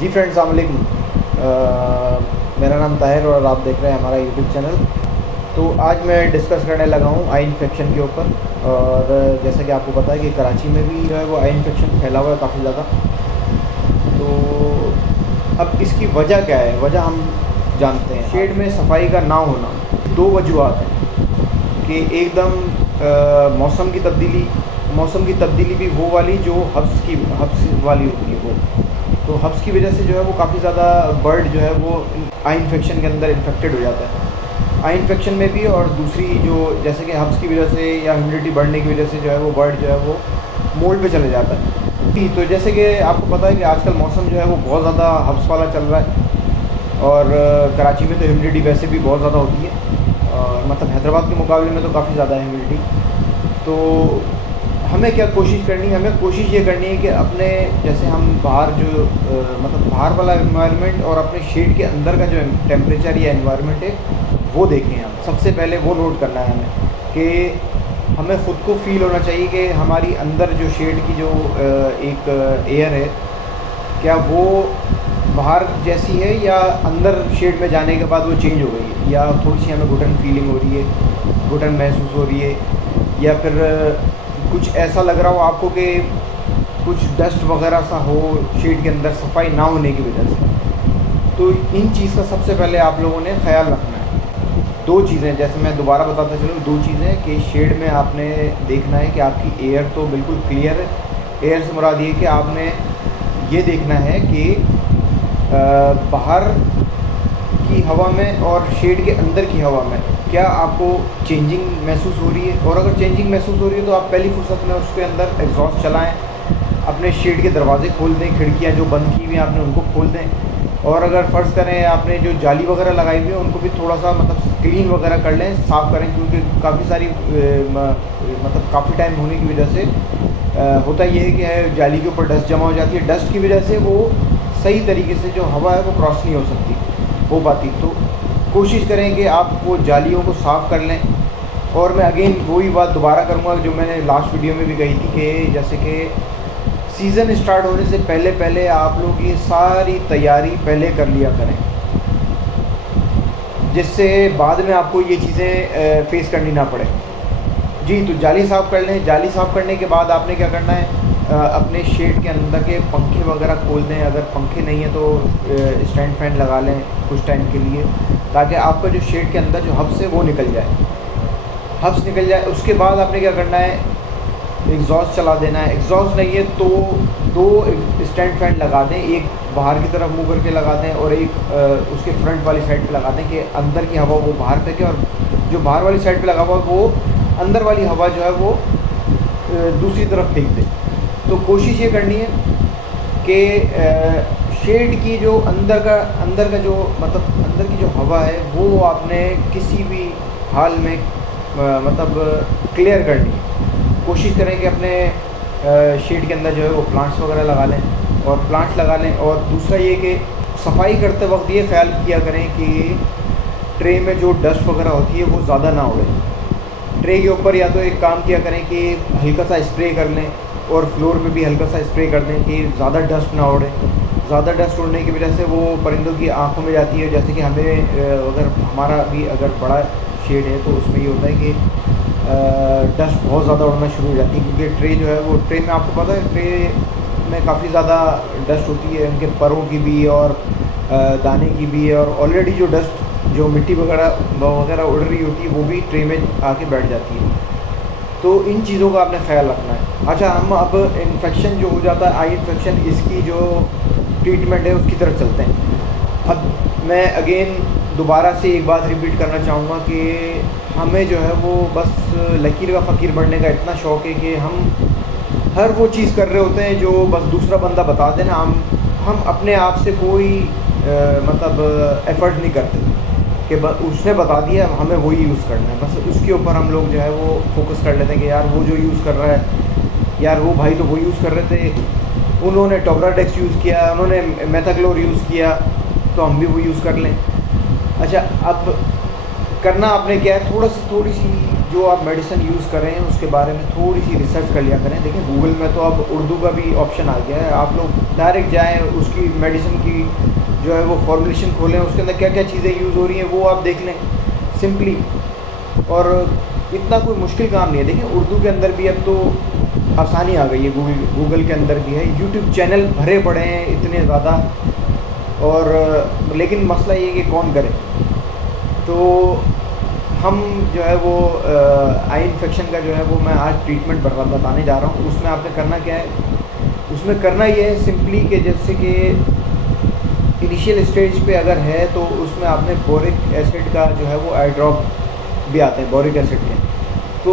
जी friends, अस्सलाम वालेकुम। मेरा नाम ताहिर और आप देख रहे हैं हमारा यूट्यूब चैनल। तो आज मैं डिस्कस करने लगा हूँ आई इन्फेक्शन के ऊपर। और जैसा कि आपको पता है कि कराची में भी जो है वो आई इन्फेक्शन फैला हुआ है काफ़ी ज़्यादा। तो अब इसकी वजह क्या है, वजह हम जानते हैं। शेड में सफाई का ना होना, दो वजूहत हैं कि एकदम मौसम की तब्दीली भी वो वाली जो हब्स वाली होती है वो। तो हब्स की वजह से जो है वो काफ़ी ज़्यादा बर्ड जो है वो आई इन्फेक्शन के अंदर इन्फेक्टेड हो जाता है। आई इन्फेक्शन में भी, और दूसरी जो जैसे कि हब्स की वजह से या ह्यूमिडिटी बढ़ने की वजह से जो है वो बर्ड जो है वो मोल्ड पे चले जाता है। तो जैसे कि आपको पता है कि आजकल मौसम जो है वो बहुत ज़्यादा हब्स वाला चल रहा है। और कराची में तो ह्यूमिडिटी वैसे भी बहुत ज़्यादा होती है, और मतलब हैदराबाद के मुकाबले में तो काफ़ी ज़्यादा है ह्यूमिडिटी। तो हमें क्या कोशिश करनी है, हमें कोशिश ये करनी है कि अपने जैसे हम बाहर जो मतलब बाहर वाला एनवायरनमेंट और अपने शेड के अंदर का जो टेम्परेचर या एनवायरनमेंट है वो देखें। हम सबसे पहले वो नोट करना है हमें कि हमें ख़ुद को फील होना चाहिए कि हमारी अंदर जो शेड की जो एक एयर है, क्या वो बाहर जैसी है या अंदर शेड में जाने के बाद वो चेंज हो गई है, या थोड़ी सी हमें घुटन फीलिंग हो रही है, घुटन महसूस हो रही है, या फिर कुछ ऐसा लग रहा हो आपको कि कुछ डस्ट वगैरह सा हो शेड के अंदर सफाई ना होने की वजह से। तो इन चीज़ का सबसे पहले आप लोगों ने ख्याल रखना है। दो चीज़ें, जैसे मैं दोबारा बताता चलूँ, दो चीज़ें कि शेड में आपने देखना है कि आपकी एयर तो बिल्कुल क्लियर है। एयर से मुराद ये कि आपने ये देखना है कि बाहर की हवा में और शेड के अंदर की हवा में क्या आपको चेंजिंग महसूस हो रही है। और अगर चेंजिंग महसूस हो रही है तो आप पहली फुर्सत में उसके अंदर एग्जॉस्ट चलाएं, अपने शेड के दरवाजे खोल दें, खिड़कियां जो बंद की हुई हैं आपने उनको खोल दें। और अगर फ़र्ज़ करें आपने जो जाली वगैरह लगाई हुई है उनको भी थोड़ा सा मतलब क्लीन वगैरह कर लें, साफ़ करें, क्योंकि काफ़ी सारी मतलब काफ़ी टाइम होने की वजह से होता ये है कि जाली के ऊपर डस्ट जमा हो जाती है। डस्ट की वजह से वो सही तरीके से जो हवा है वो क्रॉस नहीं हो सकती, हो पाती। तो कोशिश करें कि आप वो जालियों को साफ़ कर लें। और मैं अगेन वही बात दोबारा करूँगा जो मैंने लास्ट वीडियो में भी कही थी कि जैसे कि सीज़न स्टार्ट होने से पहले पहले आप लोग ये सारी तैयारी पहले कर लिया करें, जिससे बाद में आपको ये चीज़ें फेस करनी ना पड़े। जी, तो जाली साफ़ कर लें। जाली साफ़ करने के बाद आपने क्या करना है, अपने शेड के अंदर के पंखे वगैरह खोल दें। अगर पंखे नहीं है तो स्टैंड फैन लगा लें कुछ टाइम के लिए, ताकि आपका जो शेड के अंदर जो हब्स है वो निकल जाए, हब्स निकल जाए। उसके बाद आपने क्या करना है, एग्जॉस्ट चला देना है। एग्जॉस्ट नहीं है तो दो स्टैंड फैन लगा दें, एक बाहर की तरफ मुँह करके लगा दें और एक उसके फ्रंट वाली साइड पे लगा दें कि अंदर की हवा वो बाहर फेंके, और जो बाहर वाली साइड पे लगा हुआ वो अंदर वाली हवा जो है वो दूसरी तरफ फेंक दे। तो कोशिश ये करनी है कि शेड की जो अंदर का जो मतलब अंदर की जो हवा है वो आपने किसी भी हाल में मतलब क्लियर करनी है। कोशिश करें कि अपने शेड के अंदर जो है वो प्लांट्स वगैरह लगा लें, और प्लांट्स लगा लें। और दूसरा ये कि सफाई करते वक्त ये ख्याल किया करें कि ट्रे में जो डस्ट वगैरह होती है वो ज़्यादा ना उड़े। ट्रे के ऊपर या तो एक काम किया करें कि हल्का सा स्प्रे कर लें, और फ्लोर पे भी हल्का सा स्प्रे कर दें कि ज़्यादा डस्ट ना उड़े। ज़्यादा डस्ट उड़ने की वजह से वो परिंदों की आँखों में जाती है। जैसे कि हमें अगर हमारा भी अगर बड़ा शेड है तो उसमें ये होता है कि डस्ट बहुत ज़्यादा उड़ना शुरू हो जाती है, क्योंकि ट्रे जो है वो ट्रे में आपको पता है ट्रे में काफ़ी ज़्यादा डस्ट होती है, उनके परों की भी और दाने की भी। और ऑलरेडी जो डस्ट जो मिट्टी वगैरह उड़ रही होती है वो भी ट्रे में आके बैठ जाती है। तो इन चीज़ों का आपने ख्याल रखना है। अच्छा, हम अब इन्फेक्शन जो हो जाता है आई इन्फेक्शन, इसकी जो ट्रीटमेंट है उसकी तरफ चलते हैं। अब मैं अगेन दोबारा से एक बात रिपीट करना चाहूँगा कि हमें जो है वो बस लकीर का फ़कीर बनने का इतना शौक़ है कि हम हर वो चीज़ कर रहे होते हैं जो बस दूसरा बंदा बता देना, हम अपने आप से कोई मतलब एफ़र्ट नहीं करते कि बस उसने बता दिया हमें वही यूज़ करना है। बस उसके ऊपर हम लोग जो है वो फोकस कर लेते हैं कि यार वो जो यूज़ कर रहा है, यार वो भाई तो वो यूज़ कर रहे थे, उन्होंने टोब्राडेक्स यूज़ किया, उन्होंने मेथाक्लोर यूज़ किया, तो हम भी वो यूज़ कर लें। अच्छा, अब करना आपने क्या है, थोड़ी सी जो आप मेडिसिन यूज़ कर रहे हैं उसके बारे में थोड़ी सी रिसर्च कर लिया करें। देखिए गूगल में तो अब उर्दू का भी ऑप्शन आ गया है, आप लोग डायरेक्ट जाएँ उसकी मेडिसिन की जो है वो फॉर्मुलेशन खोलें, उसके अंदर क्या क्या चीज़ें यूज़ हो रही हैं वो आप देख लें सिंपली। और इतना कोई मुश्किल काम नहीं है। देखिए उर्दू के अंदर भी अब तो आसानी आ गई है, गूगल के अंदर भी है, यूट्यूब चैनल भरे पड़े हैं इतने ज़्यादा। और लेकिन मसला ये है कि कौन करे। तो हम जो है वो आई इन्फेक्शन का जो है वो मैं आज ट्रीटमेंट बताने जा रहा हूँ। उसमें आपने करना क्या है, उसमें करना ये है सिंपली कि जैसे कि इनिशियल स्टेज पे अगर है तो उसमें आपने बोरिक एसिड का जो है वो आई ड्रॉप भी आते हैं बोरिक एसिड के, तो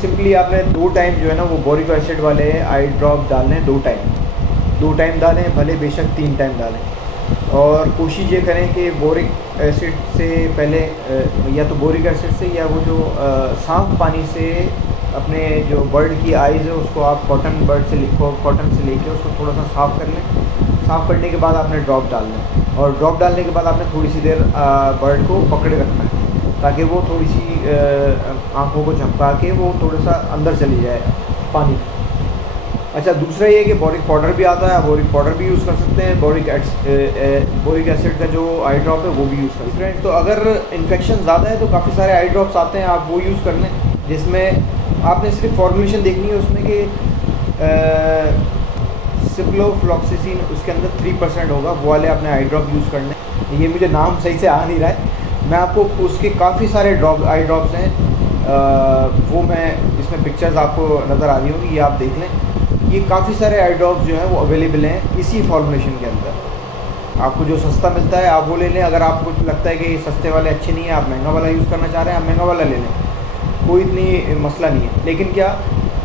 सिंपली आपने 2 टाइम जो है ना वो बोरिक एसिड वाले आई ड्रॉप डालने हैं। 2 टाइम डालें, भले बेशक 3 टाइम डालें। और कोशिश ये करें कि बोरिक एसिड से पहले या तो बोरिक एसिड से या वो जो साफ़ पानी से अपने जो बर्ड की आइज़ है उसको आप कॉटन से लेके उसको थोड़ा सा साफ़ कर लें। साफ़ करने के बाद आपने ड्रॉप डाल लें, और ड्रॉप डालने के बाद आपने थोड़ी सी देर बर्ड को पकड़े रखना है ताकि वो थोड़ी सी आँखों को झपका के वो थोड़ा सा अंदर चली जाए पानी। अच्छा, दूसरा ये है कि बोरिक पाउडर भी आता है, बोरिक पाउडर भी यूज़ कर सकते हैं। बोरिक एसिड का जो आई ड्रॉप है वो भी यूज़ कर सकते हैं। तो अगर इन्फेक्शन ज़्यादा है तो काफ़ी सारे आई ड्रॉप्स आते हैं, आप वो यूज़ कर लें, जिसमें आपने सिर्फ फॉर्मुलेशन देखनी है उसमें कि सिप्रोफ्लॉक्सासिन उसके अंदर 3% होगा, वो वाले आपने आई ड्रॉप यूज़ करने। ये मुझे नाम सही से आ नहीं रहा है, मैं आपको उसके काफ़ी सारे आई ड्रॉप्स हैं, वो मैं इसमें पिक्चर्स आपको नज़र आ रही होंगी, ये आप देख लें। ये काफ़ी सारे आई ड्रॉप्स जो हैं वो अवेलेबल हैं इसी फॉर्मुलेशन के अंदर। आपको जो सस्ता मिलता है आप वो ले लें। अगर आपको लगता है कि ये सस्ते वाले अच्छे नहीं हैं, आप महंगा वाला यूज़ करना चाह रहे हैं, आप महंगा वाला ले लें, कोई इतनी मसला नहीं है। लेकिन क्या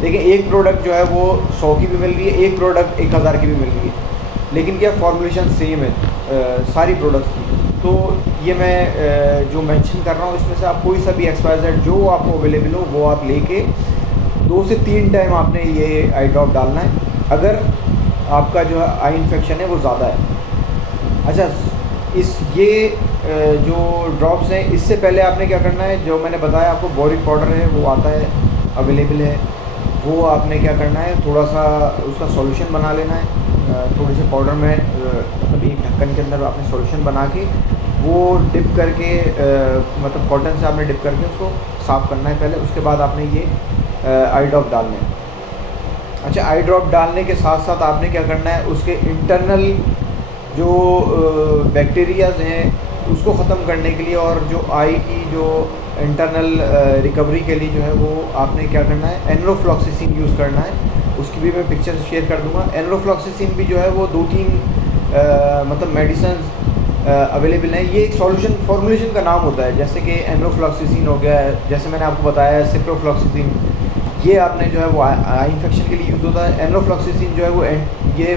देखिए, एक प्रोडक्ट जो है वो 100 की भी मिल रही है, एक प्रोडक्ट 1000 की भी मिल रही है, लेकिन क्या फॉर्मुलेशन सेम है सारी प्रोडक्ट्स की। तो ये मैं जो मेंशन कर रहा हूँ इसमें से आप कोई सा भी XYZ जो आपको अवेलेबल हो वो आप लेके 2 से 3 टाइम आपने ये आई ड्रॉप डालना है अगर आपका जो आई इन्फेक्शन है वो ज़्यादा है। अच्छा, ये जो ड्रॉप्स हैं इससे पहले आपने क्या करना है, जो मैंने बताया आपको बोरिक पाउडर है वो आता है, अवेलेबल है, वो आपने क्या करना है थोड़ा सा उसका सॉल्यूशन बना लेना है। थोड़े से पाउडर में मतलब एक ढक्कन के अंदर आपने सॉल्यूशन बना के वो डिप करके मतलब कॉटन से आपने डिप करके उसको साफ़ करना है पहले, उसके बाद आपने ये आई ड्रॉप डालने हैं। अच्छा, आई ड्रॉप डालने के साथ साथ आपने क्या करना है, उसके इंटरनल जो बैक्टीरियाज हैं उसको ख़त्म करने के लिए और जो आई की जो इंटरनल रिकवरी के लिए जो है वो आपने क्या करना है, एनरोफ्लॉक्सासिन यूज़ करना है। उसकी भी मैं पिक्चर शेयर कर दूंगा। एनरोफ्लॉक्सासिन भी जो है वो 2-3 मतलब मेडिसिन अवेलेबल हैं। ये एक सॉल्यूशन फॉर्मुलेशन का नाम होता है, जैसे कि एनरोफ्लॉक्सासिन हो गया है, जैसे मैंने आपको बताया सिप्रोफ्लॉक्सासिन, ये आपने जो है वो आई इन्फेक्शन के लिए यूज़ होता है। एनरोफ्लॉक्सासिन जो है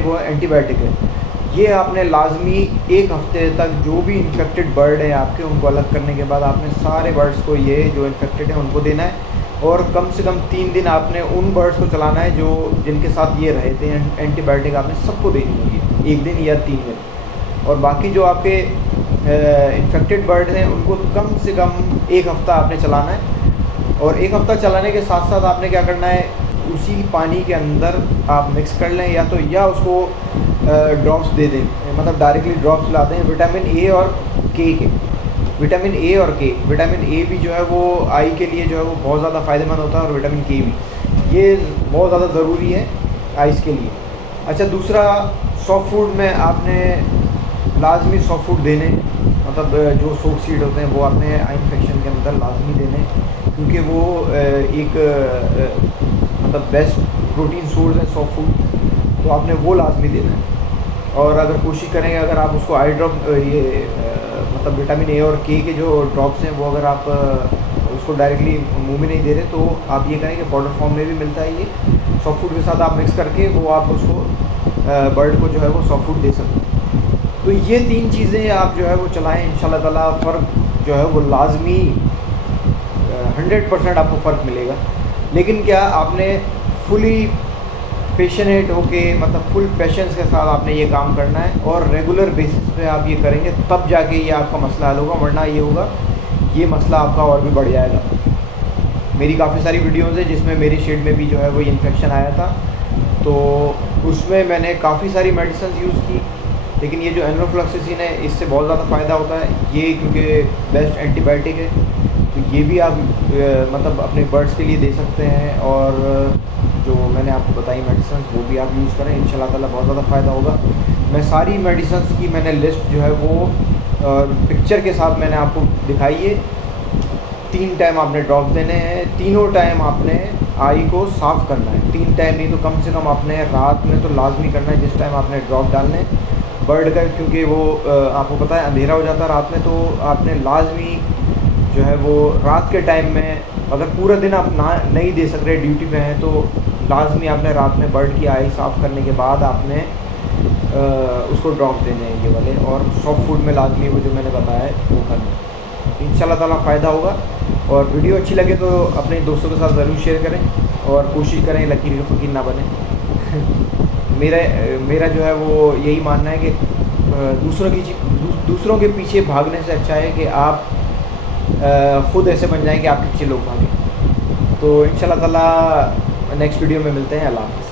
वो एंटीबायोटिक है। ये आपने लाजमी 1 हफ्ते तक जो भी इन्फेक्टेड बर्ड हैं आपके उनको अलग करने के बाद आपने सारे बर्ड्स को ये जो इन्फेक्टेड हैं उनको देना है, और कम से कम 3 दिन आपने उन बर्ड्स को चलाना है जो जिनके साथ ये रहे थे। एंटीबायोटिक आपने सबको देनी होगी 1 दिन या 3 दिन, और बाकी जो आपके इन्फेक्टेड बर्ड हैं उनको कम से कम 1 हफ़्ता आपने चलाना है। और 1 हफ़्ता चलाने के साथ साथ आपने क्या करना है, उसी पानी के अंदर आप मिक्स कर लें, या उसको ड्रॉप्स दे दें, मतलब डायरेक्टली ड्रॉप्स लाते हैं विटामिन ए और के विटामिन ए और के। विटामिन ए भी जो है वो आई के लिए जो है वो बहुत ज़्यादा फ़ायदेमंद होता है, और विटामिन के भी ये बहुत ज़्यादा ज़रूरी है आइज़ के लिए। अच्छा, दूसरा सॉफ्ट फूड में आपने लाजमी सॉफ्ट फूड देने, मतलब जो सोप सीड होते हैं वो आपने आई इन्फेक्शन के अंदर लाजमी देने, क्योंकि वो एक मतलब बेस्ट प्रोटीन सोर्स है सॉफ्ट फूड, तो आपने वो लाजमी देना है। और अगर कोशिश करेंगे, अगर आप उसको आई ड्रॉप मतलब विटामिन ए और के जो ड्रॉप्स हैं वो अगर आप उसको डायरेक्टली मुंह में नहीं दे रहे, तो आप ये करें कि पाउडर फॉर्म में भी मिलता है, ये सॉफ्ट फूड के साथ आप मिक्स करके वो आप उसको बर्ड को जो है वो सॉफ्ट फूड दे सकते हैं। तो ये 3 चीज़ें आप जो है वो चलाएँ, इंशाल्लाह ताला फ़र्क जो है वो लाजमी 100% आपको फ़र्क मिलेगा। लेकिन क्या आपने फुली पेशेंट होके, मतलब फुल पेशेंस के साथ आपने ये काम करना है, और रेगुलर बेसिस पे आप ये करेंगे तब जाके ये आपका मसला हल होगा, वरना ये होगा ये मसला आपका और भी बढ़ जाएगा। मेरी काफ़ी सारी वीडियोज़ है जिसमें मेरे शेड में भी जो है वो इन्फेक्शन आया था, तो उसमें मैंने काफ़ी सारी मेडिसिन यूज़ की, लेकिन ये जो एनरोफ्लॉक्सासिन है इससे बहुत ज़्यादा फ़ायदा होता है। ये क्योंकि बेस्ट एंटीबायोटिक है, तो ये भी आप मतलब अपने बर्ड्स के लिए दे सकते हैं, और जो मैंने आपको बताई मेडिसिन वो भी आप यूज़ करें, इंशाल्लाह ताला बहुत ज़्यादा फ़ायदा होगा। मैं सारी मेडिसिन की मैंने लिस्ट जो है वो पिक्चर के साथ मैंने आपको दिखाई है। 3 टाइम आपने ड्रॉप देने हैं, तीनों टाइम आपने आई को साफ़ करना है। 3 टाइम नहीं तो कम से कम आपने रात में तो लाजमी करना है, जिस टाइम आपने ड्रॉप डालने बर्ड का, क्योंकि वो आपको पता है अंधेरा हो जाता है रात में, तो आपने लाजमी जो है वो रात के टाइम में, अगर पूरा दिन आप ना नहीं दे सक रहे ड्यूटी पे हैं, तो लाजमी आपने रात में बर्ड की आई साफ़ करने के बाद आपने उसको ड्रॉप देने हैं ये वाले, और सॉफ्ट फूड में लाजमी वो जो मैंने बताया है वो करना है। इंशाल्लाह ताला फ़ायदा होगा। और वीडियो अच्छी लगे तो अपने दोस्तों के साथ ज़रूर शेयर करें, और कोशिश करें लकीर के फ़कीर ना बने। मेरा जो है वो यही मानना है कि दूसरों के पीछे भागने से अच्छा है कि आप ख़ुद ऐसे बन जाएँ कि आपके पीछे लोग भागें। तो इंशाल्लाह ताला नेक्स्ट वीडियो में मिलते हैं। अल्लाह हाफ़िज़।